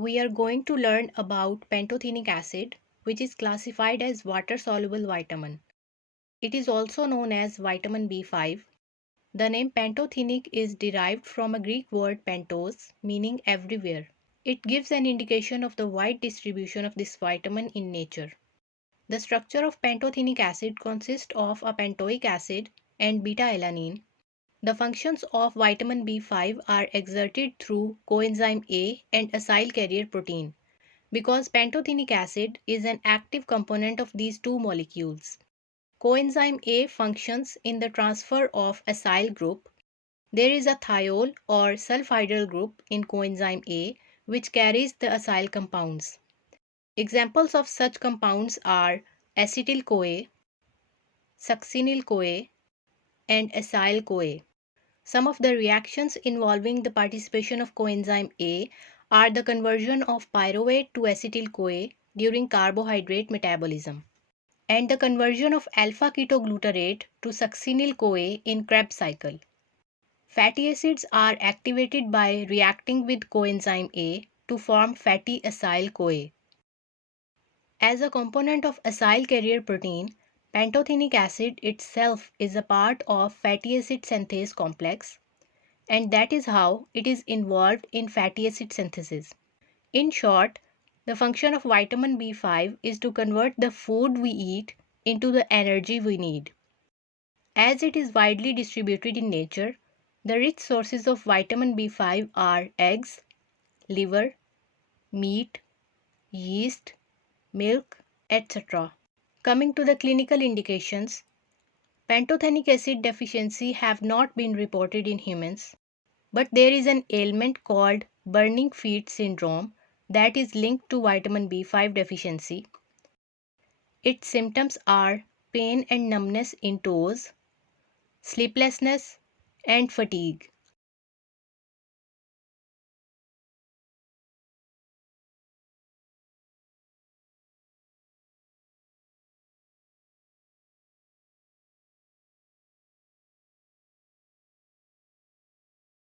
We are going to learn about pantothenic acid, which is classified as water-soluble vitamin. It is also known as vitamin B5. The name pantothenic is derived from a Greek word pantos, meaning everywhere. It gives an indication of the wide distribution of this vitamin in nature. The structure of pantothenic acid consists of a pantoic acid and beta-alanine. The functions of vitamin B5 are exerted through coenzyme A and acyl carrier protein because pantothenic acid is an active component of these two molecules. Coenzyme A functions in the transfer of acyl group. There is a thiol or sulfhydryl group in coenzyme A which carries the acyl compounds. Examples of such compounds are acetyl-CoA, succinyl-CoA, and acyl-CoA. Some of the reactions involving the participation of coenzyme A are the conversion of pyruvate to acetyl-CoA during carbohydrate metabolism and the conversion of alpha-ketoglutarate to succinyl-CoA in Krebs cycle. Fatty acids are activated by reacting with coenzyme A to form fatty acyl-CoA. As a component of acyl carrier protein, pantothenic acid itself is a part of fatty acid synthase complex, and that is how it is involved in fatty acid synthesis. In short, the function of vitamin B5 is to convert the food we eat into the energy we need. As it is widely distributed in nature, the rich sources of vitamin B5 are eggs, liver, meat, yeast, milk, etc. Coming to the clinical indications, pantothenic acid deficiency have not been reported in humans, but there is an ailment called burning feet syndrome that is linked to vitamin B5 deficiency. Its symptoms are pain and numbness in toes, sleeplessness, and fatigue.